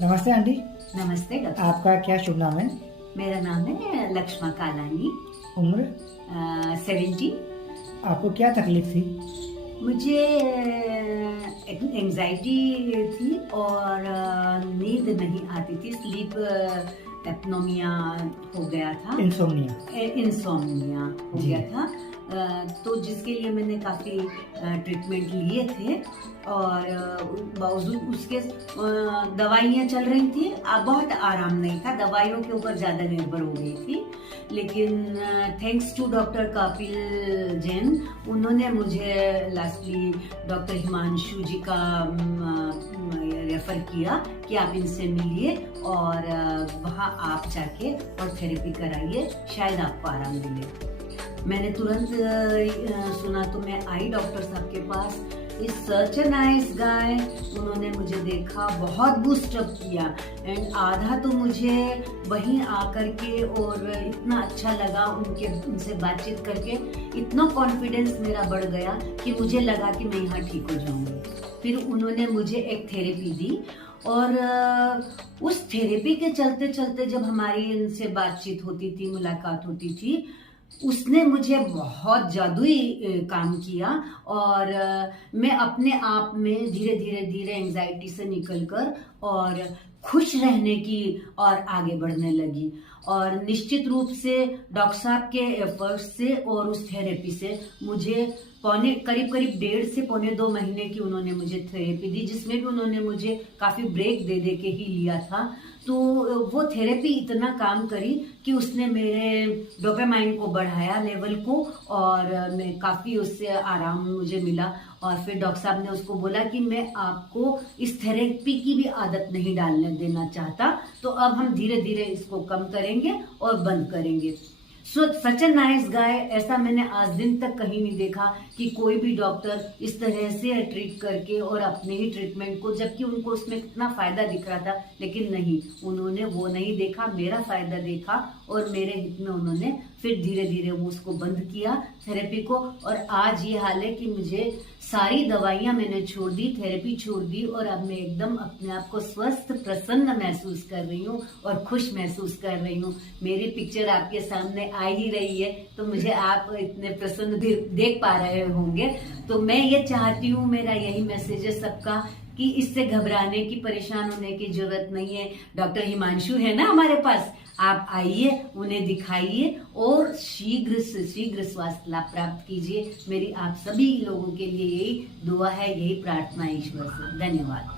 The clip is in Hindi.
नमस्ते आंटी। नमस्ते डॉक्टर। आपका क्या शुभ नाम है? मेरा नाम है लक्ष्मा कालानी। उम्र? 70। आपको क्या तकलीफ थी? मुझे एंजाइटी थी और नींद नहीं आती थी। स्लीप एप्नोमिया हो गया था। इंसोम्निया हो गया था। तो जिसके लिए मैंने काफ़ी ट्रीटमेंट लिए थे और बावजूद उसके दवाइयाँ चल रही थी। बहुत आराम नहीं था, दवाइयों के ऊपर ज़्यादा निर्भर हो गई थी। लेकिन thanks to doctor Kapil Jain, उन्होंने मुझे लास्टली डॉक्टर हिमांशु जी का रेफर किया कि आप इनसे मिलिए और वहाँ आप जाके और थेरेपी कराइए, शायद आपको आराम मिले। मैंने तुरंत सुना तो मैं आई डॉक्टर साहब के पास। Is such a nice guy. उन्होंने मुझे देखा, बहुत बूस्टअप किया एंड आधा तो मुझे वहीं आकर के और इतना अच्छा लगा उनसे बातचीत करके। इतना कॉन्फिडेंस मेरा बढ़ गया कि मुझे लगा कि मैं यहाँ ठीक हो जाऊंगी। फिर उन्होंने मुझे एक थेरेपी दी और उस थेरेपी के चलते चलते जब हमारी इनसे बातचीत होती थी, मुलाकात होती थी, उसने मुझे बहुत जादुई काम किया और मैं अपने आप में धीरे धीरे एंजाइटी से निकलकर और खुश रहने की और आगे बढ़ने लगी। और निश्चित रूप से डॉक्टर साहब के एफर्ट्स से और उस थेरेपी से मुझे करीब 1.5 से पौने 2 महीने की उन्होंने मुझे थेरेपी दी, जिसमें भी उन्होंने मुझे काफी ब्रेक दे दे के ही लिया था। तो वो थेरेपी इतना काम करी कि उसने मेरे डोपामाइन को बढ़ाया, लेवल को, और मैं काफी उससे आराम मुझे मिला। और फिर डॉक्टर साहब ने उसको बोला कि मैं आपको इस थेरेपी की भी आदत नहीं डालने देना चाहता, तो अब हम धीरे धीरे इसको कम करेंगे और बंद करेंगे। सच अ नाइस गाय। ऐसा मैंने आज दिन तक कहीं नहीं देखा कि कोई भी डॉक्टर इस तरह से ट्रीट करके और अपने ही ट्रीटमेंट को, जबकि उनको उसमें कितना फायदा दिख रहा था, लेकिन नहीं, उन्होंने वो नहीं देखा, मेरा फायदा देखा और मेरे हित में उन्होंने फिर धीरे धीरे वो उसको बंद किया थेरेपी को। और आज ये हाल है कि मुझे सारी दवाइयां मैंने छोड़ दी, थेरेपी छोड़ दी और अब मैं एकदम अपने आप को स्वस्थ, प्रसन्न महसूस कर रही हूँ और खुश महसूस कर रही हूँ। मेरी पिक्चर आपके सामने आ ही रही है तो मुझे आप इतने प्रसन्न देख पा रहे होंगे। तो मैं ये चाहती हूँ, मेरा यही मैसेज है सबका कि इससे घबराने की, परेशान होने की जरूरत नहीं है। डॉक्टर हिमांशु है ना हमारे पास, आप आइए, उन्हें दिखाइए और शीघ्र से शीघ्र स्वास्थ्य लाभ प्राप्त कीजिए। मेरी आप सभी लोगों के लिए यही दुआ है, यही प्रार्थना ईश्वर से। धन्यवाद।